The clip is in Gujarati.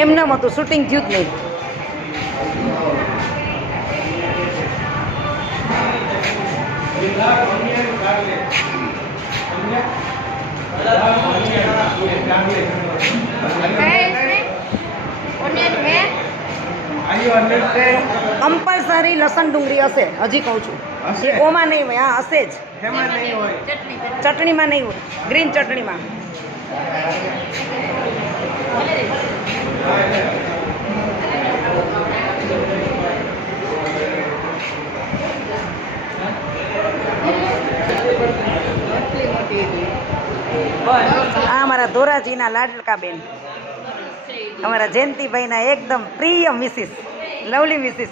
એમનામ હતું, શૂટિંગ થયું જ નહીં. કમ્પલસરી લસણ ડુંગળી હશે, હજી કહું છું. ઓમાં નહીં હોય, હા હશે જ. ચટણીમાં નહીં હોય, ગ્રીન ચટણીમાં. આ અમારા ધોરાજીના લાડકા બેન, અમારા જયંતિભાઈના એકદમ પ્રિય મિસિસ, લવલી મિસિસ.